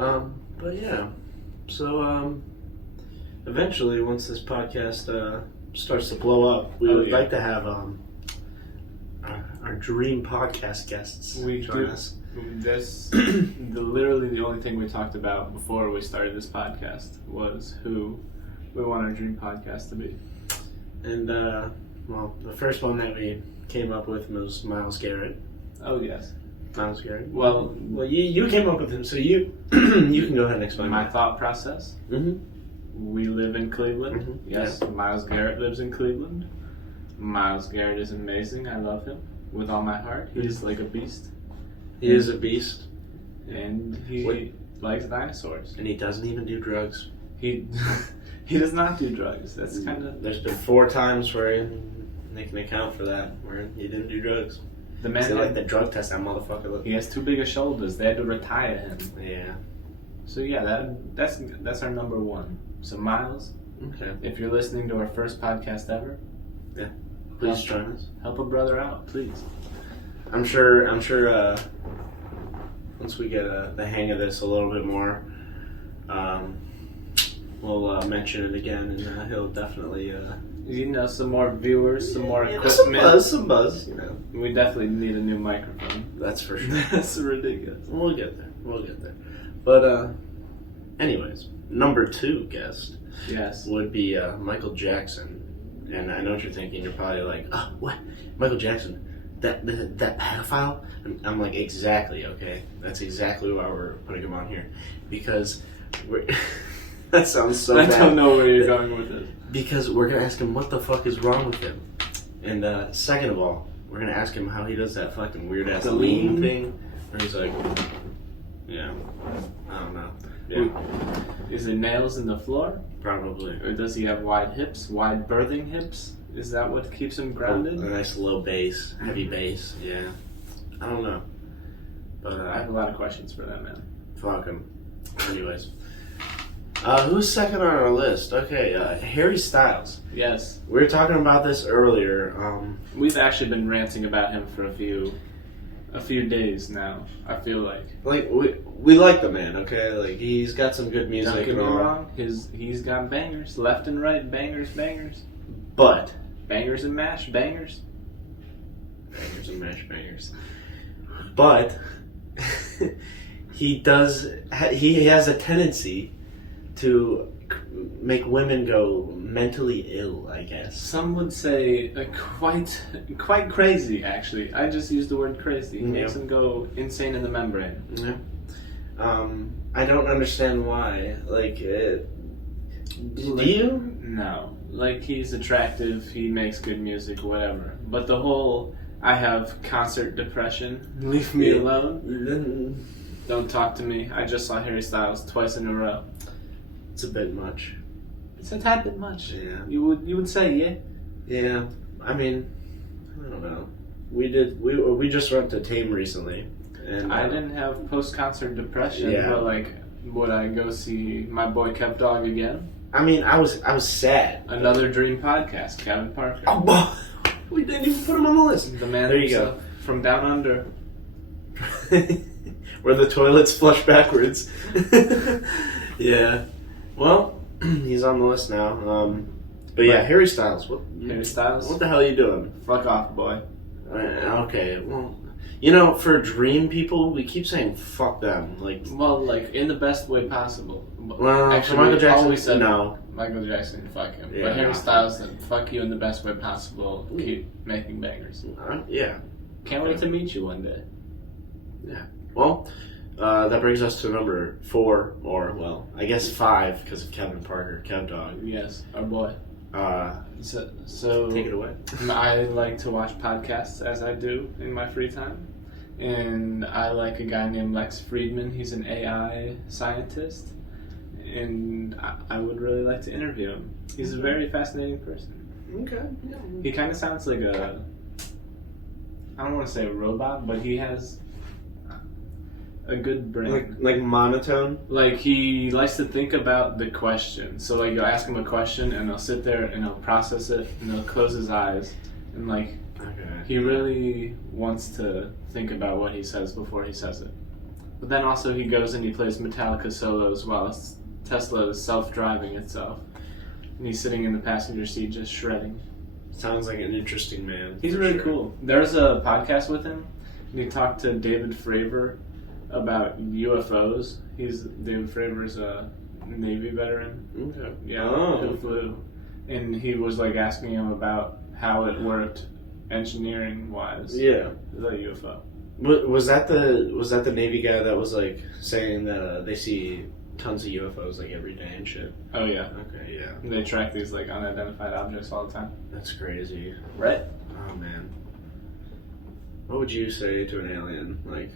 But yeah, so eventually, once this podcast starts to blow up, we would like to have our dream podcast guests join us. That's literally the only thing we talked about before we started this podcast was who we want our dream podcast to be. And well, the first one that we came up with was Myles Garrett. Oh yes, Myles Garrett. Well, you came up with him, so you you can go ahead and explain my thought process. Mm-hmm. We live in Cleveland. Mm-hmm. Yes, yeah. Myles Garrett lives in Cleveland. Myles Garrett is amazing. I love him with all my heart. He's like a beast. He is a beast. And he likes dinosaurs. And he doesn't even do drugs. He does not do drugs. That's kind of... There's been 4 times where they can account for that, where he didn't do drugs. The man had like the drug test, that motherfucker. He has too big of shoulders. They had to retire him. Yeah. So yeah, that's our number one. So Myles, okay, if you're listening to our first podcast ever, yeah, please join us. Help a brother out, please. I'm sure. Once we get the hang of this a little bit more, we'll mention it again, and he'll definitely. Some more viewers, some more equipment. Some buzz. We definitely need a new microphone. That's for sure. That's ridiculous. We'll get there. But anyways, number 2 guest. Yes. Would be Michael Jackson, and I know what you're thinking. You're probably like, "Oh, what? Michael Jackson? That pedophile?" And I'm like, exactly. Okay, that's exactly why we're putting him on here, because we're. That sounds so bad. I don't know where you're going with this. Because we're gonna ask him what the fuck is wrong with him, and second of all, we're gonna ask him how he does that fucking weird ass lean thing, where he's like, yeah, I don't know. Yeah. Is it nails in the floor? Probably. Or does he have wide hips? Wide birthing hips? Is that what keeps him grounded? A nice low bass, heavy bass. Yeah. I don't know. But I have a lot of questions for that man. Fuck him. Anyways. Who's second on our list? Okay, Harry Styles. Yes. We were talking about this earlier. We've actually been ranting about him for a few days now, I feel like. Like, we like the man, okay? Like, he's got some good music. Don't get me wrong. He's got bangers. Left and right, bangers. But. Bangers and mash, bangers. Bangers and mash, bangers. But. he has a tendency to make women go mentally ill, I guess. Some would say quite crazy, actually. I just used the word crazy. He makes them go insane in the membrane. Yeah. I don't understand why. Like, do you? No. Like, he's attractive, he makes good music, whatever. But the whole, I have concert depression, leave me alone. Don't talk to me. I just saw Harry Styles twice in a row. It's a bit much. It's a tad bit much. Yeah. You would say, yeah? Yeah. I mean, I don't know. We just went to Tame recently. And I didn't have post-concert depression, but like, would I go see my boy Kev Dog again? I mean, I was sad. Another dream podcast, Kevin Parker. Oh, we didn't even put him on the list. The man there you go. From down under. Where the toilets flush backwards. Yeah. Well, he's on the list now. But yeah, Harry Styles. Harry Styles? What the hell are you doing? Fuck off, boy. Okay, well, for dream people, we keep saying fuck them. Like in the best way possible. Well, actually, Michael Jackson, always said no. Michael Jackson, fuck him. Yeah, but Harry Styles said, fuck you in the best way possible. Keep making bangers. Yeah. Can't wait to meet you one day. Yeah. Well, that brings us to number 4, or, well, I guess 5, because of Kevin Parker, Kev Dog. Yes, our boy. So take it away. I like to watch podcasts, as I do in my free time. And I like a guy named Lex Friedman. He's an AI scientist. And I would really like to interview him. He's a very fascinating person. Okay. Yeah. He kind of sounds like I don't want to say a robot, but he has a good brain. Like monotone? Like, he likes to think about the question. So, like, you'll ask him a question, and he'll sit there, and he'll process it, and he'll close his eyes. And, like, he really wants to think about what he says before he says it. But then also he goes and he plays Metallica solos while Tesla is self-driving itself. And he's sitting in the passenger seat just shredding. Sounds like an interesting man. He's for really sure. cool. There's a podcast with him, and he talked to David Fravor about UFOs. David Fravor's a Navy veteran. Okay. Yeah, Oh. who flew. And he was like asking him about how it worked engineering-wise, Yeah. the UFO. Was that the Navy guy that was like saying that they see tons of UFOs like every day and shit? Oh, yeah. Okay, yeah. They track these like unidentified objects all the time. That's crazy. Right. Oh man. What would you say to an alien? Like,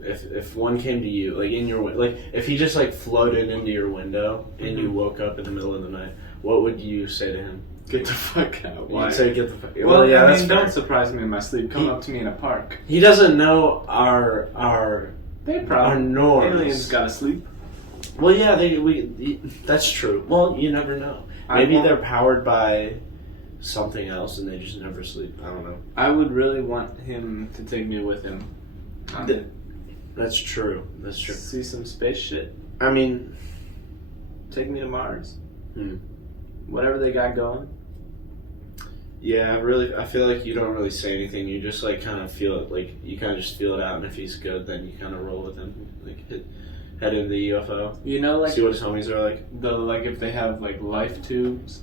if one came to you, like in your like if he just like floated into your window and you woke up in the middle of the night, what would you say to him? Get the fuck out. Why? You'd say get the fuck. Well, yeah, I that's mean, fair. don't surprise me in my sleep. Come up to me in a park. He doesn't know our They probably norms. aliens gotta sleep. Well, yeah, that's true. Well, you never know. Maybe they're powered by something else and they just never sleep. I don't know. I would really want him to take me with him. That's true. That's true. See some space shit. I mean, Take me to Mars. Hmm. Whatever they got going. yeah, I feel like you don't really say anything. You just like kind of feel it. Like you kind of just feel it out, and if he's good, then you kind of roll with him. Like head into the UFO. You know, like See what his homies are like. if they have like life tubes.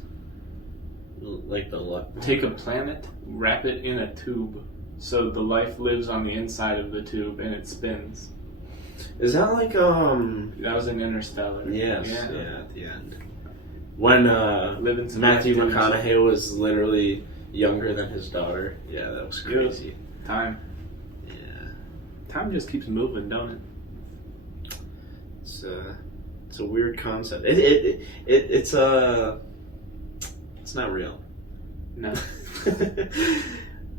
Like the Take a planet, wrap it in a tube, so the life lives on the inside of the tube and it spins. Is that like That was in Interstellar. Yes, Yeah. yeah, at the end. When Living some Matthew life tubes. McConaughey was literally younger than his daughter. Yeah, that was crazy. Time. Yeah. Time just keeps moving, don't it? It's a weird concept. It's not real. No.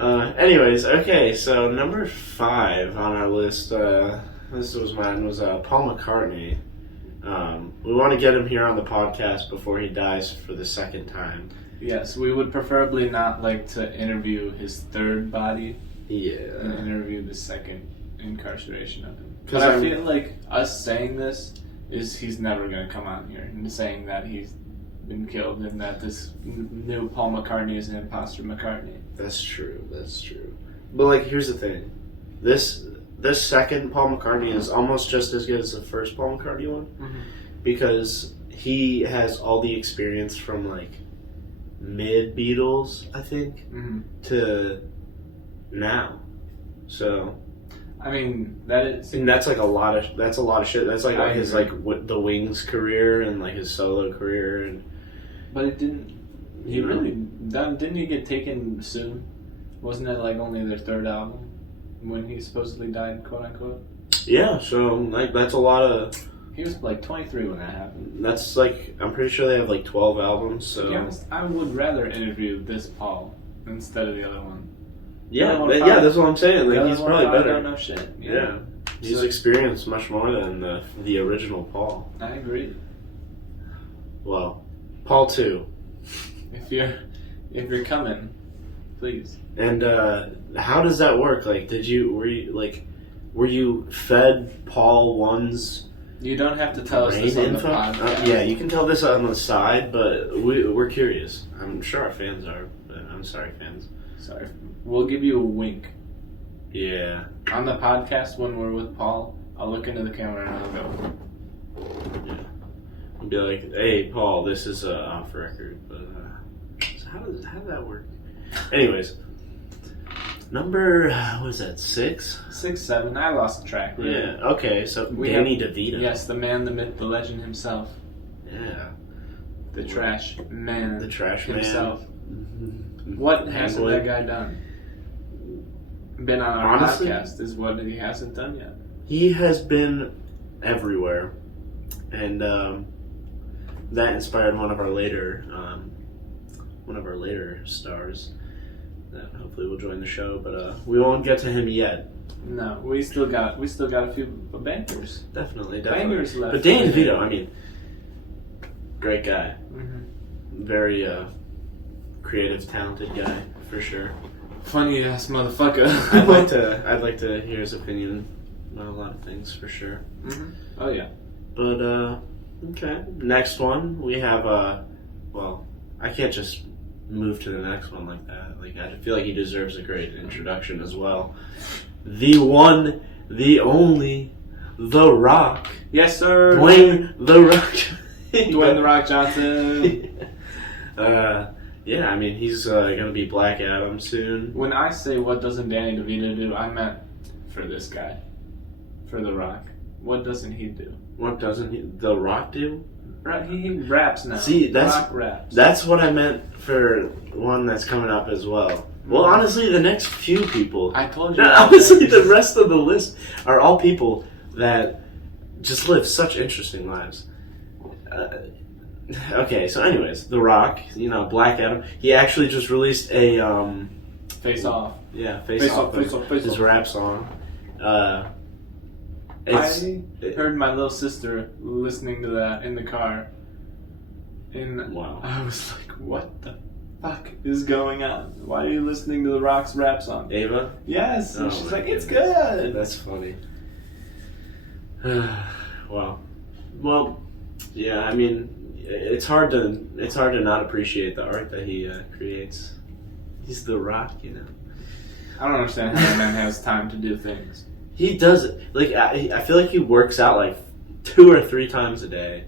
Anyways, okay, so number 5 on our list, this was mine, was Paul McCartney. We want to get him here on the podcast before he dies for the second time. Yes, we would preferably not like to interview his third body and Yeah. interview the second incarceration of him. 'Cause But I I'm- feel like us saying this is he's never going to come on here and saying that he's been killed and that this new Paul McCartney is an imposter McCartney. That's true. That's true. But like, here's the thing: this second Paul McCartney is almost just as good as the first Paul McCartney one, because he has all the experience from like mid Beatles, I think, to now. So, I mean, that is. and that's like a lot of shit. That's like I his agree. like the Wings career and like his solo career and. But it didn't. He You know? really didn't he get taken soon? Wasn't it like only their third album when he supposedly died, quote unquote? Yeah, so like that's a lot of. He was like 23 when that happened. That's like I'm pretty sure they have like 12 albums. So To be honest, I would rather interview this Paul instead of the other one. yeah, The other one yeah, probably- that's what I'm saying. The Like other he's one probably I better. don't know shit. Yeah, he's So- experienced much more than the original Paul. I agree. Well, Paul too. If you're coming, please. And how does that work? Like, were you fed Paul 1's You don't have to tell us brain this on the info? podcast. Yeah, you can tell this on the side, but we're curious. I'm sure our fans are, but I'm sorry, fans. Sorry. We'll give you a wink. Yeah. On the podcast when we're with Paul, I'll look into the camera and I'll go, I'll be like, hey, Paul, this is off record, but so how does that work? Anyways, number what is that, 6? 6, 7. I lost track. Really. Yeah. Okay, so We Danny DeVito. Yes, the man, the myth, the legend himself. Yeah. The trash man. The trash himself. man. What hasn't Boy. that guy done? Been on our Honestly? podcast is what he hasn't done yet. He has been everywhere, and that inspired one of our later stars that hopefully will join the show. But we won't get to him yet. No, we still got a few bangers. Definitely. Bangers left. But Danny DeVito, I mean, great guy. Mm-hmm. Very creative, talented guy for sure. Funny ass motherfucker. I'd like to hear his opinion about a lot of things for sure. Mm-hmm. Oh yeah. But okay. Next one we have well, I can't just move to the next one like that. Like I feel like he deserves a great introduction as well. The one, the only, The Rock. Yes, sir. Dwayne The Rock. Dwayne The Rock Johnson. Yeah, I mean he's gonna be Black Adam soon. When I say what doesn't Danny DeVito do, I meant for this guy, for The Rock. What doesn't he do? What doesn't The Rock do? Right, he raps now. See, that's Rock raps. That's what I meant for one that's coming up as well. Well, honestly, the next few people. I told you. Honestly, the rest of the list are all people that just live such interesting lives. Okay, so anyways, The Rock, Black Adam. He actually just released a Face Off. Yeah, Face Off. His rap song. I heard my little sister listening to that in the car, and wow. I was like, "What the fuck is going on? Why are you listening to The Rock's rap song?" Ava? Yes, and Oh she's my like, "It's goodness. good." That's funny. Wow. Well, yeah. I mean, it's hard to not appreciate the art that he creates. He's The Rock, I don't understand how that man has time to do things. He does it. Like I feel like he works out like 2 or 3 times a day.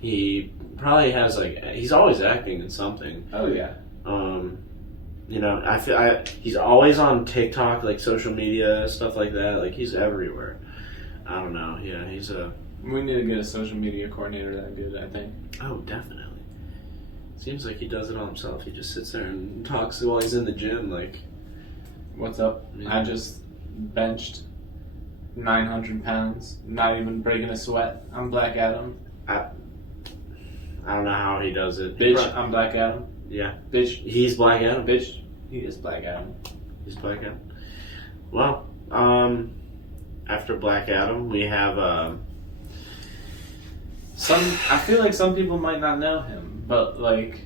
He probably has he's always acting in something. Oh yeah. I feel he's always on TikTok, like social media stuff like that. Like he's everywhere. I don't know. Yeah, he's a. We need to get a social media coordinator that good, I think. Oh, definitely. Seems like he does it all himself. He just sits there and talks while he's in the gym. Like, what's up? Yeah. I just benched 900 pounds, not even breaking a sweat. I'm Black Adam. I don't know how he does it. Bitch, I'm Black Adam. Yeah. Bitch, He's Black Adam. bitch, he is Black Adam. He's Black Adam. Well, after Black Adam, we have I feel like some people might not know him, but like,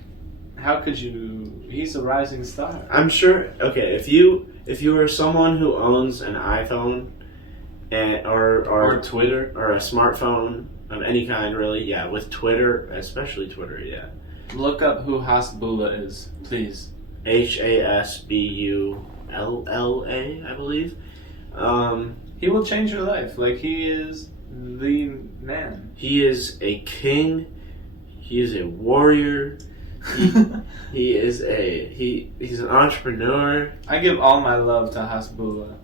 how could you? He's a rising star. I'm sure. Okay, if you are someone who owns an iPhone, or Twitter, or a smartphone of any kind, really, yeah, with Twitter, especially Twitter, yeah. look up who Hasbulla is, please. Hasbulla, I believe. He will change your life. Like, he is the man. He is a king. He is a warrior. He's an entrepreneur. I give all my love to Hasbulla,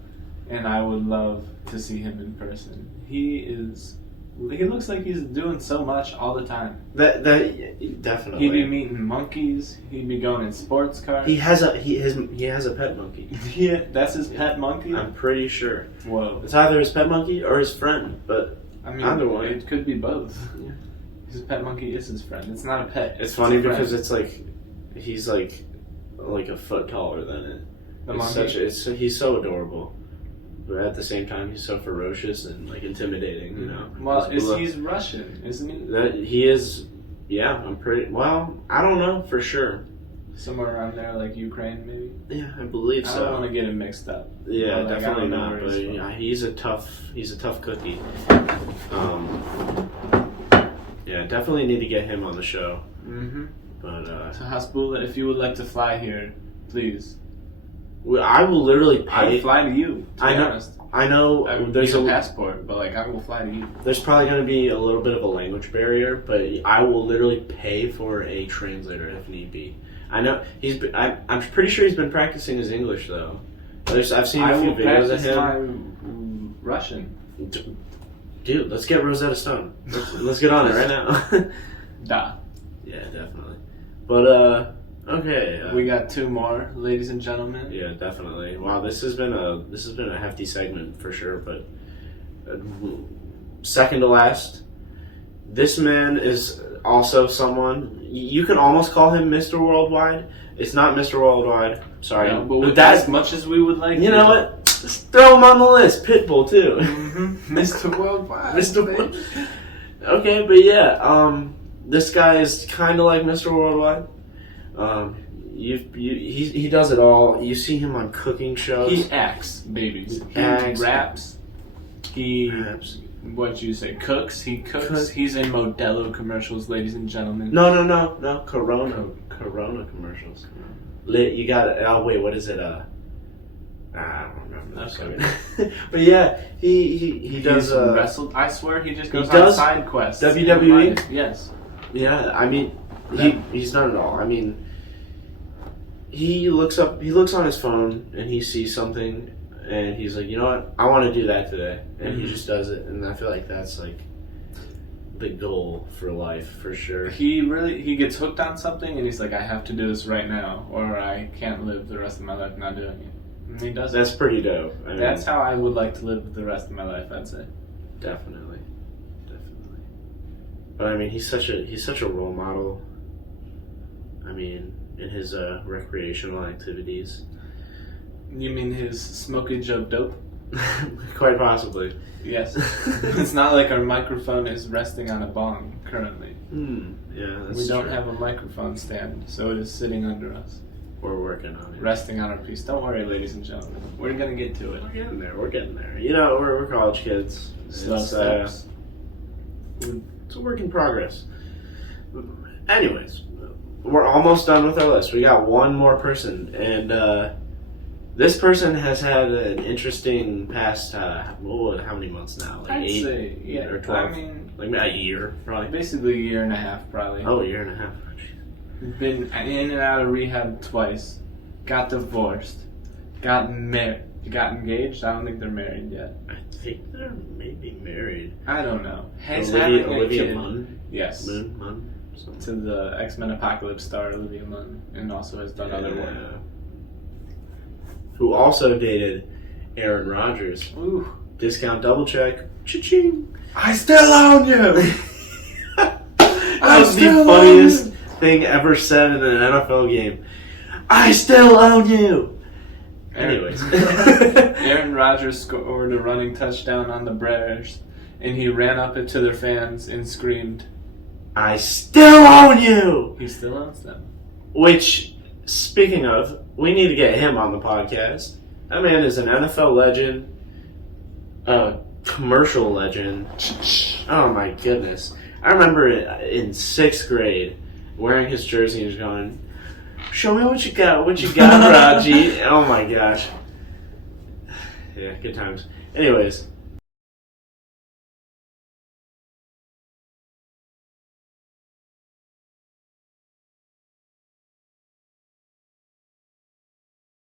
and I would love to see him in person. He looks like he's doing so much all the time. That definitely. He'd be meeting monkeys. He'd be going in sports cars. He has a pet monkey. Yeah, that's his pet monkey. I'm pretty sure. Whoa. It's either his pet monkey or his friend, but I mean, either one. it could be both. Yeah. His pet monkey is his friend. It's not a pet. It's funny a friend. because it's like he's like a foot taller than it. The It's monkey. he's so adorable, but at the same time he's so ferocious and like intimidating. Well, Hasbulla- he's Russian, isn't he? that he is. Yeah, I'm pretty. Well, I don't know for sure. Somewhere around there, like Ukraine, maybe. Yeah, I believe I so. don't want to get him mixed up. Yeah, But, like, I definitely don't know not. where But he's from. yeah, he's a tough cookie. Yeah, definitely need to get him on the show. Mm-hmm. But So Hasbulla, if you would like to fly here, please. I will literally I pay. would fly to you. To I be know- honest. I know I would there's need a a passport, but like I will fly to you. there's probably going to be a little bit of a language barrier, but I will literally pay for a translator if need be. I know I'm pretty sure he's been practicing his English though. I've seen I a few will videos of practice him. my Russian. Dude, let's get Rosetta Stone. Let's get on it right now. Da. Yeah, definitely. But okay. We got 2 more, ladies and gentlemen. Yeah, definitely. Wow, this has been a hefty segment for sure. But second to last, this man is also someone you can almost call him Mr. Worldwide. It's not Mr. Worldwide. Sorry, No, but that's as much as we would like. you know what? Just throw him on the list. Pitbull too. Mm-hmm. Mr. Worldwide. Mr. baby. World- Okay, but yeah, this guy is kind of like Mr. Worldwide. He does it all. You see him on cooking shows. He acts, babies. He Acts. raps. He, Perhaps. what you say, cooks? He cooks. Cook. He's in Modelo commercials, ladies and gentlemen. No. Corona commercials. You got it. Oh wait, what is it? I don't remember. Okay. But yeah, he does. He's wrestled. I swear he just goes on does side quests. WWE? in life. Yes. Yeah, I mean, he's not at all. I mean, he looks on his phone and he sees something and he's like, you know what, I want to do that today, and he just does it. And I feel like that's like the goal for life for sure. He gets hooked on something and he's like, I have to do this right now, or I can't live the rest of my life not doing it. And he does. That's pretty dope. I mean, That's how I would like to live the rest of my life, I'd say. definitely. But I mean, he's such a role model. I mean, in his recreational activities. You mean his smokage of dope? Quite possibly. Yes. It's not like our microphone is resting on a bong currently. Yeah, that's We don't true. have a microphone stand, so it is sitting under us, We're working on it. resting on our piece. Don't worry, ladies and gentlemen. We're gonna get to it. We're getting there. You know, we're college kids. Slow It's, steps. it's a work in progress. Anyways, we're almost done with our list. We got one more person, and this person has had an interesting past. How many months now? Like I'd 8 say, yeah. or 12. I mean, Like a year, probably. basically a year and a half, probably. Oh, a year and a half. Been in and out of rehab twice. Got divorced. Got married. Got engaged. I don't think they're married yet. I think they're maybe married. I don't know. He's having a Olivia kid. Munn. Yes. Munn. To the X-Men Apocalypse star Olivia Munn, and also has done other work. Who also dated Aaron Rodgers. Ooh. Discount double check. Cha-ching. I still own you! That was the funniest thing ever said in an NFL game. I still own you! Anyways. Aaron Rodgers scored a running touchdown on the Bears, and he ran up to their fans and screamed, I still own you! he still owns them. Which, speaking of, we need to get him on the podcast. That man is an NFL legend, a commercial legend. Oh my goodness. I remember in 6th grade wearing his jersey and just going, show me what you got, Raji. Oh my gosh. Yeah, good times. Anyways,